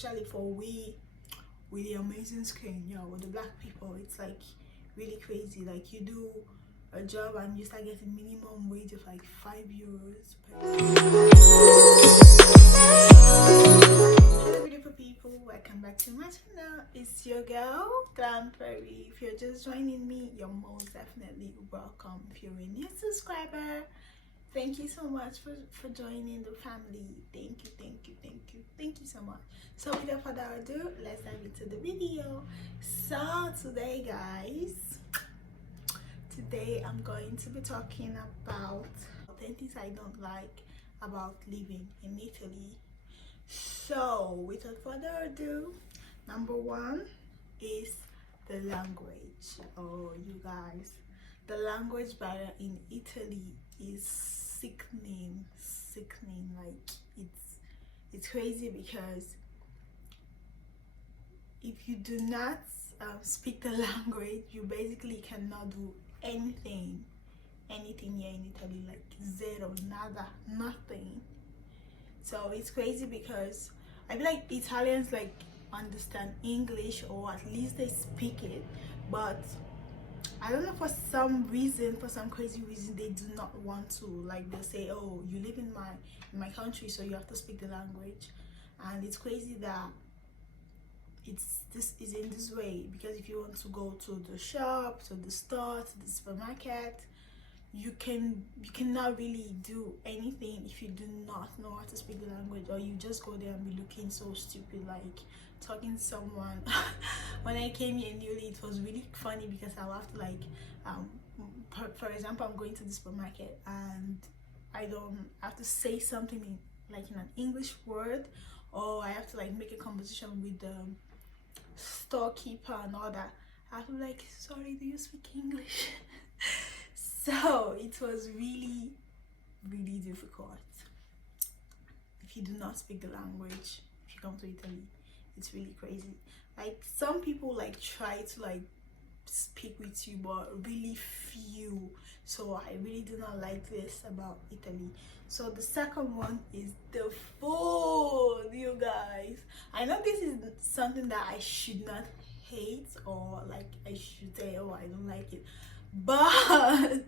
especially for we with the amazing skin, with the black people. It's like really crazy. Like you do a job and you start getting minimum wage of like €5 Hello beautiful people, welcome back to my channel. It's your girl Glam Fairy. If you're just joining me, you're most definitely welcome. If you're a new subscriber, thank you so much for joining the family. Thank you so much. So without further ado, let's dive into the video. So today guys, I'm going to be talking about 10 things I don't like about living in Italy. So without further ado, number one is the language. Oh you guys, the language barrier in Italy is sickening. Like it's crazy, because if you do not speak the language, you basically cannot do anything here in Italy. Like zero, nada, nothing. So it's crazy because I feel like Italians like understand English, or at least they speak it, but I don't know, for some crazy reason, they do not want to. Like they say, oh, you live in my country, so you have to speak the language. And it's crazy that this is in this way, because if you want to go to the shop, to the store, to the supermarket, you cannot really do anything if you do not know how to speak the language, or you just go there and be looking so stupid, like talking to someone. When I came here newly, it was really funny because I'll have to like for example, I'm going to the supermarket and I have to say something in an English word, or I have to like make a conversation with the storekeeper and all that. I have to be like, sorry, do you speak English? So it was really difficult if you do not speak the language. If you come to Italy, it's really crazy. Like some people like try to like speak with you, but really few. So I really do not like this about Italy. So the second one is the food, you guys. I know this is something that I should not hate, or like I should say, oh, I don't like it, but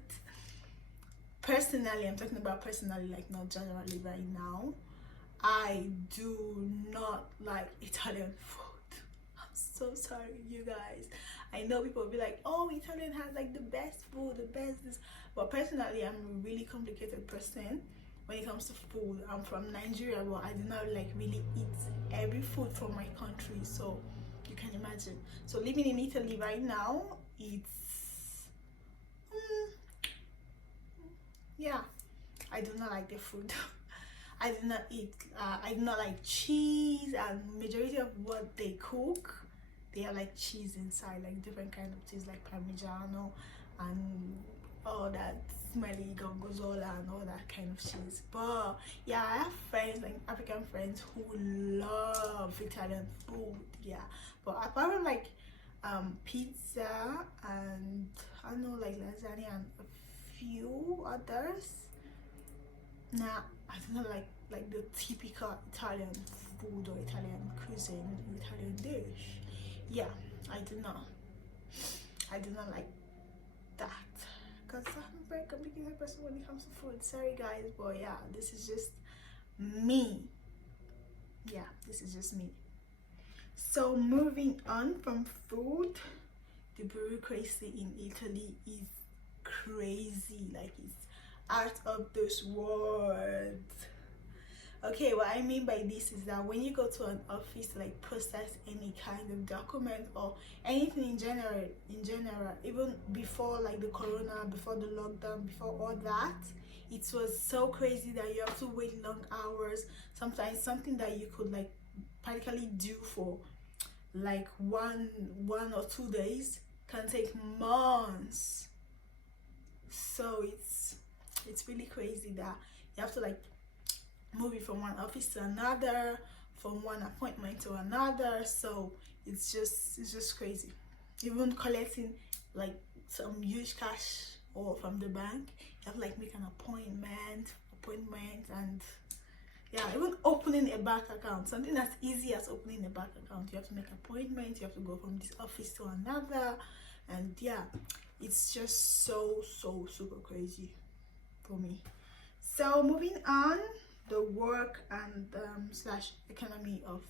personally, I'm talking about personally, like not generally right now, I do not like Italian food. I'm so sorry, you guys. I know people will be like, oh, Italian has like the best food, the best this, but personally, I'm a really complicated person when it comes to food. I'm from Nigeria, but I do not like really eat every food from my country, so you can imagine. So living in Italy right now, it's yeah, I do not like the food. I do not eat I do not like cheese, and majority of what they cook, they are like cheese inside, like different kind of cheese, like Parmigiano and all that smelly gorgonzola and all that kind of cheese. But yeah, I have friends, like African friends, who love Italian food. Yeah, but apart from like pizza and I don't know, like lasagna and a few others, nah, I do not like the typical Italian food or Italian cuisine, Italian dish. Yeah, I do not like that, because I'm a very complicated person when it comes to food. Sorry guys, but yeah, this is just me. Yeah, this is just me. So moving on from food, the bureaucracy in Italy is crazy. Like it's out of this world. Okay, what I mean by this is that when you go to an office to like process any kind of document or anything in general, even before like the corona, before the lockdown, before all that, it was so crazy that you have to wait long hours. Sometimes something that you could like practically do for like one or 2 days can take months. So it's really crazy that you have to like move it from one office to another, from one appointment to another. So it's just crazy. Even collecting like some huge cash or from the bank, you have to like make an appointment, and yeah, even opening a bank account, something as easy as opening a bank account. You have to make appointments, you have to go from this office to another, and yeah, it's just so super crazy for me. So moving on, the work and slash economy of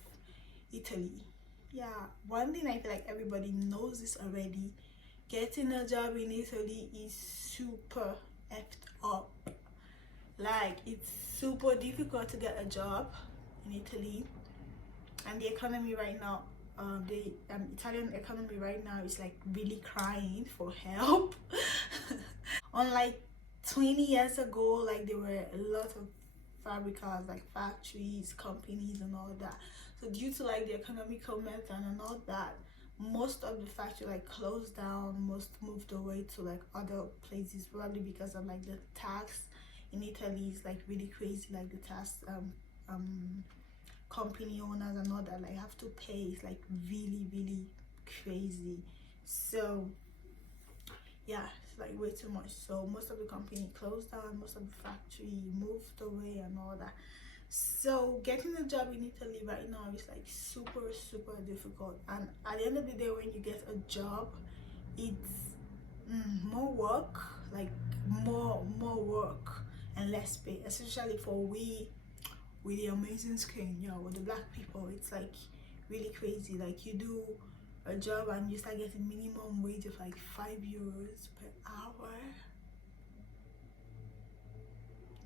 Italy. Yeah, one thing I feel like everybody knows this already. Getting a job in Italy is super effed up. Like, it's super difficult to get a job in Italy, and the economy right now, the Italian economy right now is like really crying for help. Unlike 20 years ago, like there were a lot of fabricas, like factories, companies, and all that. So due to like the economical meltdown and all that, most of the factory like closed down, most moved away to like other places, probably because of like the tax in Italy is like really crazy. Like the tax company owners and all that like have to pay is like really crazy. So yeah, it's like way too much. So most of the company closed down, most of the factory moved away and all that. So getting a job in Italy right now is like super difficult, and at the end of the day, when you get a job, it's more work, like more work and less pay, especially for we with the amazing skin, with the black people. It's like really crazy. Like you do a job and you start getting minimum wage of like €5 per hour.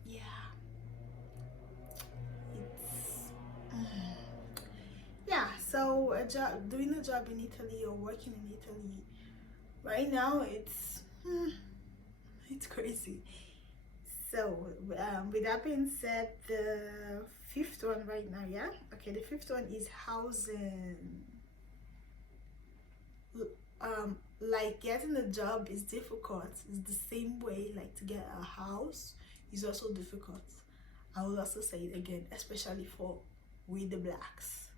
Yeah, it's yeah. So doing a job in Italy or working in Italy right now, it's crazy. So with that being said, the fifth one right now, yeah, okay, the fifth one is housing. Like getting a job is difficult. It's the same way like to get a house is also difficult. I will also say it again, especially for we the blacks.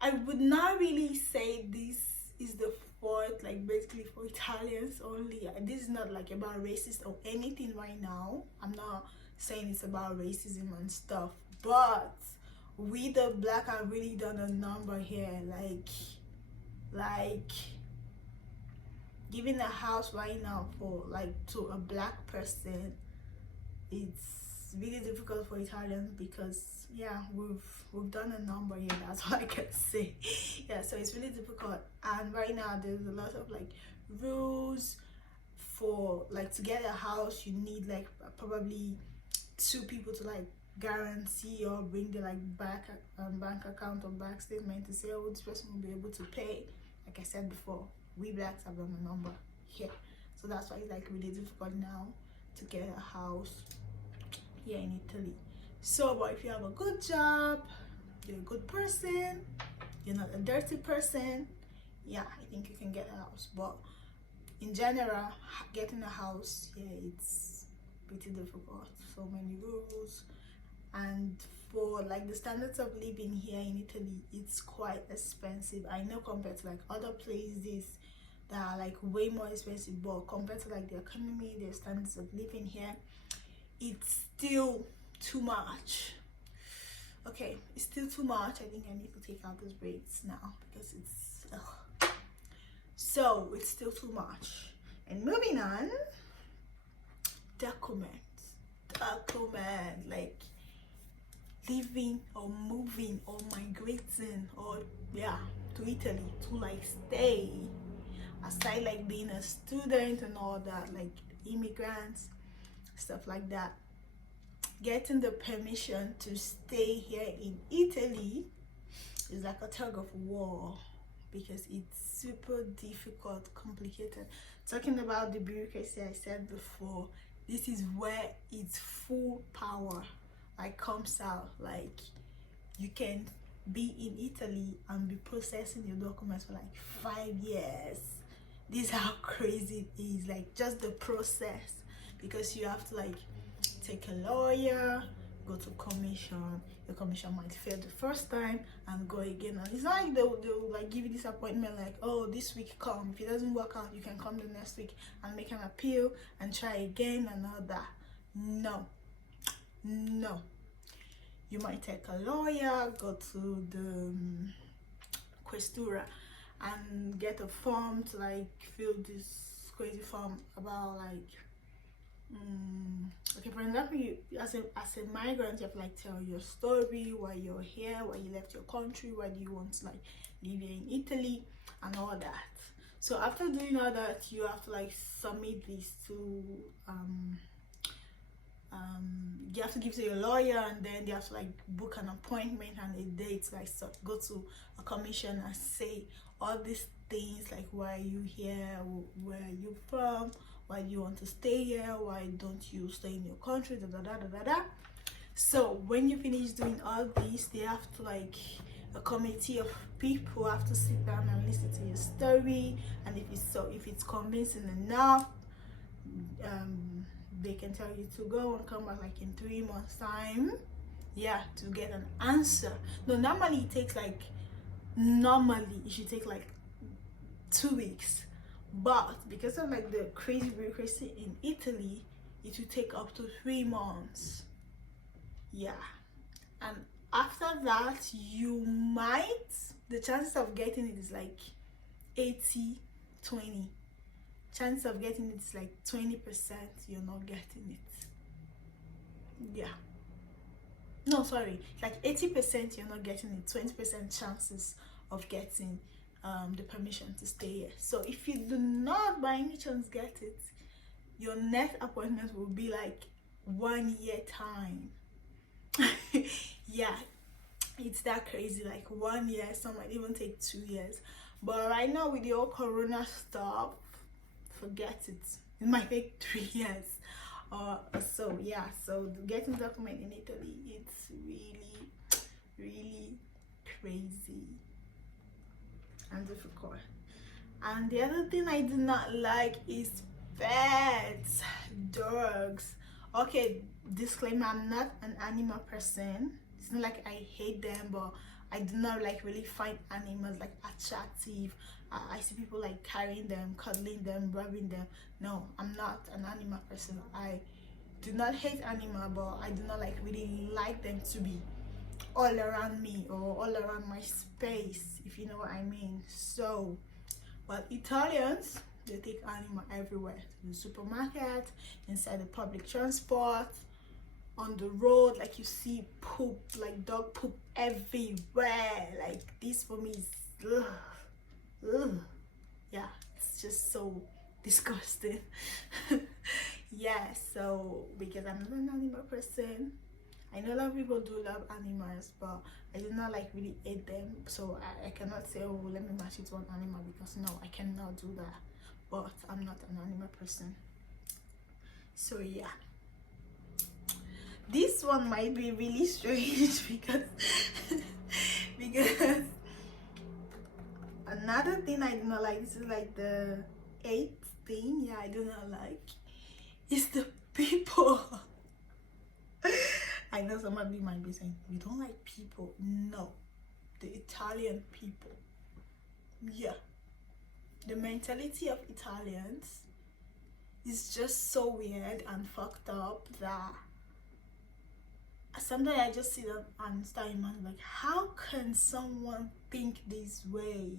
I would not really say this is the fault, like basically for Italians only. This is not like about racist or anything right now. I'm not saying it's about racism and stuff, but we the black have really done a number here. Like giving a house right now for like to a black person, it's really difficult for Italians because yeah, we've done a number here. That's what I can say. Yeah, so it's really difficult, and right now there's a lot of like rules for like to get a house. You need like probably 2 people to like guarantee or bring the like bank account or bank statement to say, oh, this person will be able to pay. Like I said before, we blacks have done a number here, so that's why it's like really difficult now to get a house here in Italy. So but if you have a good job, you're a good person, you're not a dirty person, yeah, I think you can get a house. But in general, getting a house here, it's pretty difficult. So many rules, and for like the standards of living here in Italy, it's quite expensive. I know compared to like other places that are like way more expensive, but compared to like the economy, the standards of living here, it's still too much. Okay, it's still too much. I think I need to take out those braids now because it's so it's still too much. And moving on, document, like living or moving or migrating or yeah to Italy to like stay, aside like being a student and all that, like immigrants, stuff like that. Getting the permission to stay here in Italy is like a tug of war because it's super difficult, complicated. Talking about the bureaucracy, I said before, this is where its full power like comes out. Like you can be in Italy and be processing your documents for like 5 years. This is how crazy it is, like just the process, because you have to like take a lawyer, go to commission. The commission might fail the first time and go again, and it's not like they'll like give you this appointment like, oh, this week come, if it doesn't work out you can come the next week and make an appeal and try again and all that. No, you might take a lawyer, go to Questura and get a form to like fill this crazy form about like okay, for example, you as a migrant, you have to like tell your story, why you're here, why you left your country, why do you want to like live here in Italy and all that. So after doing all that, you have to like submit this to you have to give to your lawyer, and then they have to like book an appointment and a date, like so go to a commission and say all these things like why are you here, where are you from, why do you want to stay here, why don't you stay in your country, da da da da da da. So when you finish doing all this, they have to like a committee of people have to sit down and listen to your story, and if it's convincing enough, they can tell you to go and come back like in 3 months time, yeah, to get an answer. No, normally it should take like 2 weeks, but because of like the crazy bureaucracy in Italy, it will take up to 3 months. Yeah, and after that, the chances of getting it is like 80-20. Chance of getting it is like 20%, you're not getting it. Yeah, no, sorry, like 80% you're not getting it, 20% chances of getting the permission to stay here. So if you do not by any chance get it, your next appointment will be like 1 year time. Yeah, it's that crazy, like 1 year. Some might even take 2 years, but right now with the whole corona stuff, forget it. It might take 3 years or so. Yeah, so getting document in Italy, it's really crazy and difficult. And the other thing I do not like is pets, dogs. Okay, disclaimer, I'm not an animal person. It's not like I hate them, but I do not like really find animals like attractive. I see people like carrying them, cuddling them, rubbing them. No, I'm not an animal person. I do not hate animal, but I do not like really like them to be all around me or all around my space, if you know what I mean. So, but Italians, they take animal everywhere, to the supermarket, inside the public transport, on the road. Like you see poop, like dog poop everywhere. Like this for me is ugh. Yeah, it's just so disgusting. Yeah, so because I'm not an animal person, I know a lot of people do love animals, but I do not like really hate them. So I cannot say, oh, let me match it to an animal, because no, I cannot do that. But I'm not an animal person. So yeah, this one might be really strange because because another thing I do not like, this is like the 8th thing, yeah, I do not like, is the people. I know somebody might be saying, you don't like people. No, the Italian people. Yeah, the mentality of Italians is just so weird and fucked up that sometimes I just sit up and start imagining, like, how can someone think this way?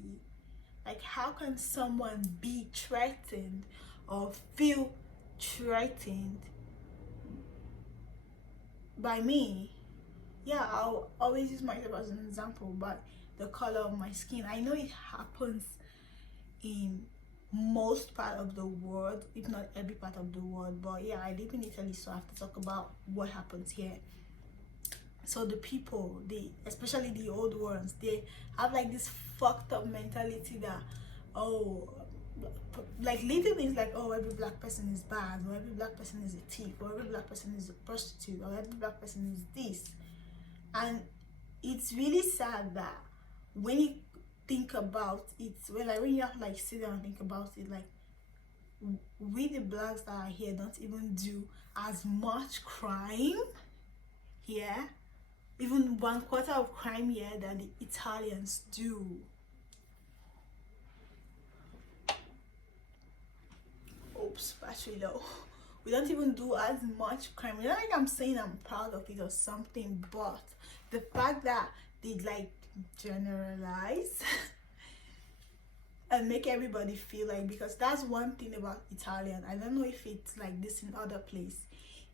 Like, how can someone be threatened or feel threatened by me? Yeah, I'll always use myself as an example, but the color of my skin, I know it happens in most part of the world, if not every part of the world, but yeah, I live in Italy, so I have to talk about what happens here. So the people, especially the old ones, they have like this fucked up mentality that, oh, like little things like, oh, every black person is bad, or every black person is a thief, or every black person is a prostitute, or every black person is this. And it's really sad that when you think about it, when you have to like sit down and think about it, like, we the blacks that are here don't even do as much crime here, even 1/4 of crime here, that the Italians do. Oops, battery low. We don't even do as much crime. It's not like I'm saying I'm proud of it or something, but the fact that they like generalize and make everybody feel like, because that's one thing about Italian. I don't know if it's like this in other place.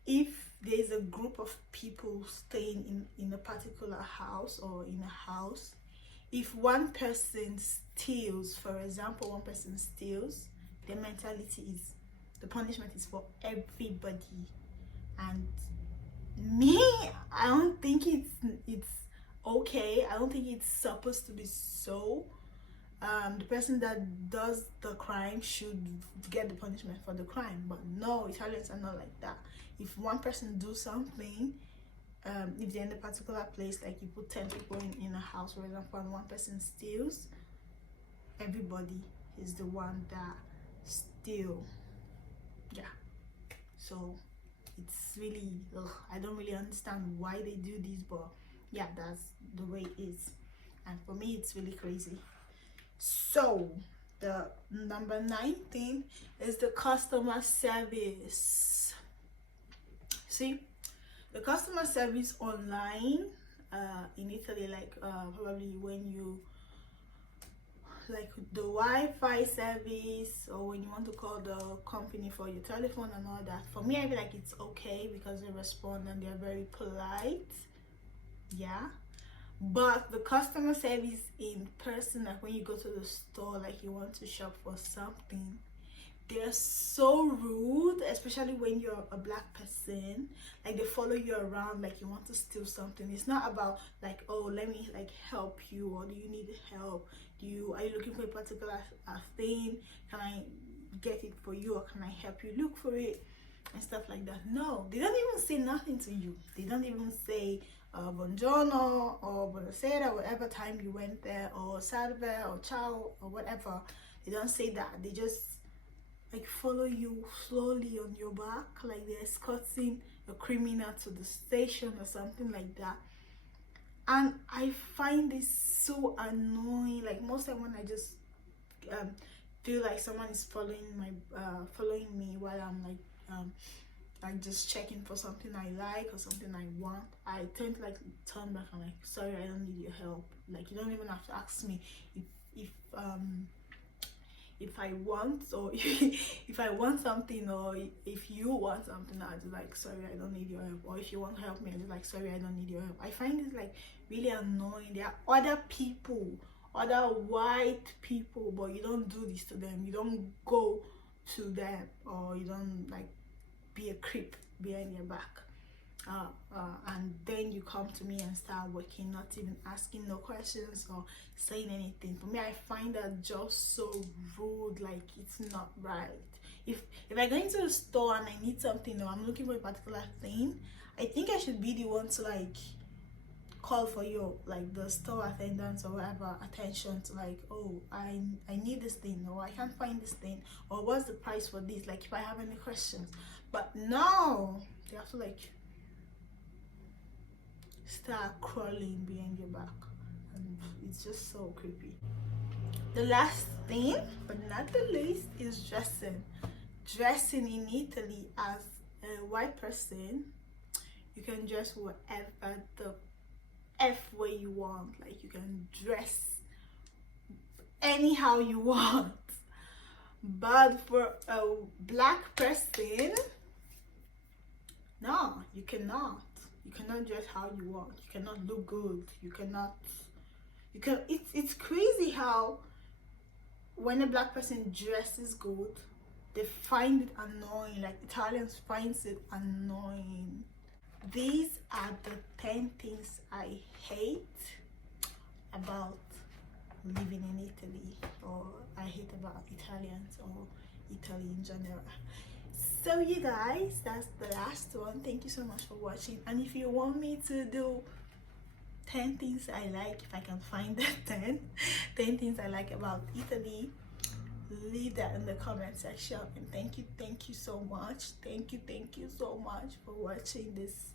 If there's a group of people staying in a particular house or in a house, if one person steals, for example, one person steals, the mentality is the punishment is for everybody. And me, I don't think it's okay. I don't think it's supposed to be so. The person that does the crime should get the punishment for the crime, but no, Italians are not like that. If one person do something, if they're in a particular place, like you put 10 people in a house, for example, and one person steals, everybody is the one that steal. Yeah, so it's really, I don't really understand why they do this, but yeah, that's the way it is. And for me, it's really crazy. So the number 19 is the customer service. See, the customer service online in Italy, like probably when you like the Wi-Fi service, or when you want to call the company for your telephone and all that. For me, I feel like it's okay because they respond and they're very polite. Yeah. But the customer service in person, like when you go to the store, like you want to shop for something, they're so rude, especially when you're a black person. Like they follow you around like you want to steal something. It's not about like, oh, let me like help you, or do you need help? Are you looking for a particular thing? Can I get it for you, or can I help you look for it and stuff like that? No, they don't even say nothing to you. They don't even say buongiorno or buonasera, whatever time you went there, or salve or ciao or whatever. They don't say that. They just like follow you slowly on your back, like they're escorting a criminal to the station or something like that. And I find this so annoying. Like most of the time when I just feel like someone is following me while I'm like just checking for something I like or something I want, I tend to like turn back and like, sorry, I don't need your help. Like you don't even have to ask me if I want, or if I want something, or if you want something, I'll just like, sorry, I don't need your help. Or if you want to help me, I'll just like, sorry, I don't need your help. I find it like really annoying. There are other people, other white people, but you don't do this to them. You don't go to them, or you don't like be a creep behind your back. And then you come to me and start working, not even asking no questions or saying anything. For me, I find that just so rude. Like it's not right. If I go into a store and I need something, or I'm looking for a particular thing, I think I should be the one to like call for you, like the store attendants or whatever, attention to like, oh, I need this thing, or I can't find this thing, or what's the price for this, like if I have any questions. But no, they have to like start crawling behind your back, and it's just so creepy. The last thing, but not the least, is dressing in Italy. As a white person, you can dress whatever the F way you want. Like you can dress anyhow you want. But for a black person, no, you cannot. You cannot dress how you want. You cannot look good. It's crazy how when a black person dresses good, they find it annoying. Like Italians finds it annoying. These are the 10 things I hate about living in Italy, or I hate about Italians, or Italy in general. So you guys, that's the last one. Thank you so much for watching. And if you want me to do 10 things I like, if I can find the 10 things I like about Italy, leave that in the comment section. And thank you so much. Thank you so much for watching this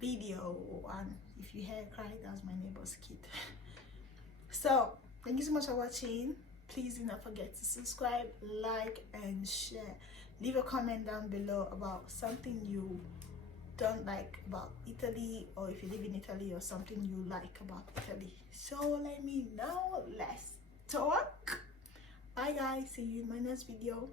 video. And if you hear a cry, that's my neighbor's kid. So thank you so much for watching. Please do not forget to subscribe, like, and share. Leave a comment down below about something you don't like about Italy, or if you live in Italy, or something you like about Italy. So let me know. Let's talk. Bye. guys, see you in my next video.